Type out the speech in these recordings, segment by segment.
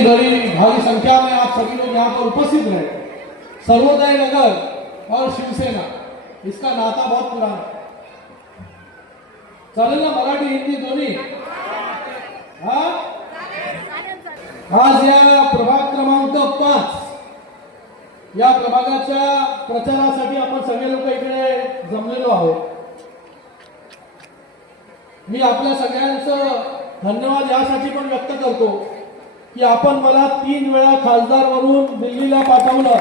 इतनी भारी संख्या में आप सभी लोग यहाँ पर उपस्थित रहे। सर्वोदय नगर और शिवसेना इसका नाता बहुत पुराना है। चालेल ना मराठी हिंदी दोन्ही? हाँ, आज या प्रभाग क्रमांक 5 या प्रभागाच्या प्रचारासाठी आपण सगळे लोक इकडे जमलेलो आहोत। मी आपल्या सगळ्यांचं धन्यवाद यासाठी पण व्यक्त करतो की आपण मला 3 वेळा खासदार म्हणून दिल्लीला पाठवलं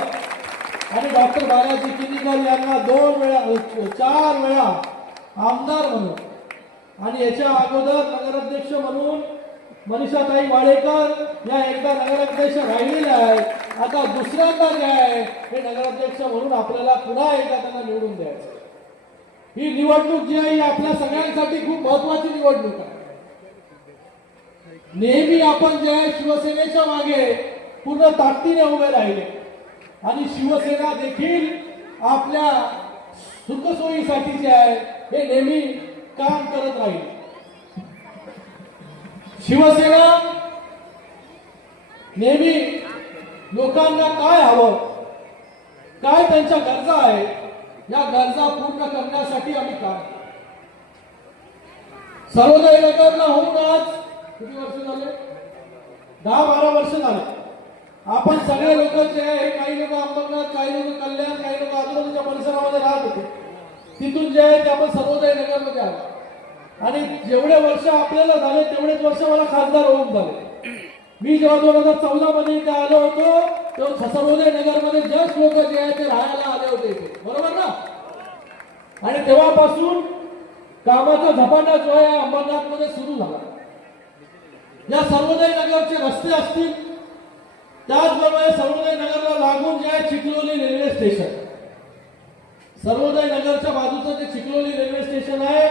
आणि डॉक्टर बालाजी किनीकर यांना 4 वेळा आमदार म्हणून आणि याच्या अगोदर नगराध्यक्ष म्हणून मनीषाताई वाडेकर या एकदा नगराध्यक्ष राहिलेल्या आहेत। आता दुसऱ्यांदा जे आहे हे नगराध्यक्ष म्हणून आपल्याला पुन्हा एकदा त्यांना निवडून द्यायचं। ही निवडणूक जी आहे आपल्या सगळ्यांसाठी खूप महत्त्वाची निवडणूक आहे। नेहमी आपण जे आहे शिवसेनेच्या मागे पूर्ण ताकदीने उभे राहिले आणि शिवसेना देखील आपल्या सुखसोयीसाठी जे आहे हे नेहमी काम करत राहील। शिवसेना नेहमी लोकांना काय हवं, काय त्यांच्या गरजा आहे, या गरजा पूर्ण करण्यासाठी आम्ही काम। सर्वोदय नगरला होऊन आज किती वर्ष झाले? 10-12 वर्ष झाले। आपण सगळे लोक जे आहे, काही लोक अंबरनाथ, काही लोक कल्याण, काही लोक आजूबाजूच्या परिसरामध्ये राहत होते। तिथून जे आहे ते आपण सर्वोदय नगरमध्ये आलो आणि जेवढे वर्ष आपल्याला झाले तेवढेच वर्ष मला खासदार होऊन झाले। मी जेव्हा 2014 मध्ये इथे आलो होतो तेव्हा सर्वोदय नगरमध्ये जस्ट लोक जे आहे ते राहायला आले होते इथे, बरोबर ना? आणि तेव्हापासून कामाचा झपाटा जो आहे अंबरनाथ मध्ये सुरू झाला। या सर्वोदय नगरचे रस्ते असतील, त्याचबरोबर सर्वोदय नगरला लागून जे आहे चिखलोली रेल्वे स्टेशन, सर्वोदय नगरच्या बाजूचं जे चिखलोली रेल्वे स्टेशन आहे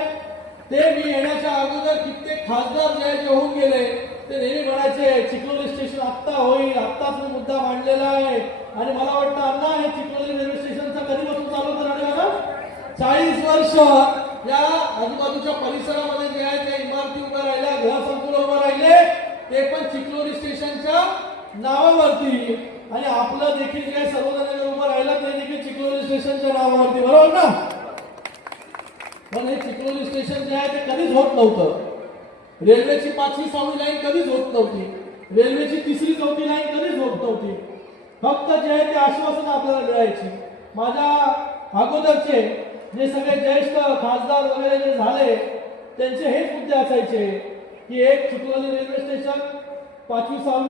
ते मी येण्याच्या अगोदर कित्येक खासदार जे आहे ते होऊन गेले ते नेहमी म्हणायचे चिखलोली स्टेशन आत्ता होईल, आत्ताच मी मुद्दा मांडलेला आहे। आणि मला वाटतं अण्णा हे चिखलोली रेल्वे स्टेशनचा कधीपासून चालू करणार? 40 वर्ष या आजूबाजूच्या परिसरामध्ये जे आहे ते इमारती उभ्या राहिल्या, गृहसंकुल उभं राहिले, ते पण चिखलोली स्टेशनच्या नावावरती। आणि आपलं देखील जे सर्वोदय नगर उभं राहिलं ते देखील चिखलोली स्टेशनच्या नावावरती, बरोबर ना? पण हे चिखलोली स्टेशन जे आहे ते कधीच होत नव्हतं। रेल्वेची 5वी-6वी लाईन कधीच होत नव्हती, रेल्वेची 3री-4थी लाईन कधीच होत नव्हती। फक्त जे आहे ते आश्वासन आपल्याला मिळायची। माझ्या अगोदरचे जे सगळे ज्येष्ठ खासदार वगैरे जे झाले त्यांचे हेच मुद्दे असायचे की एक चिखलोली रेल्वे स्टेशन 5वी-6वी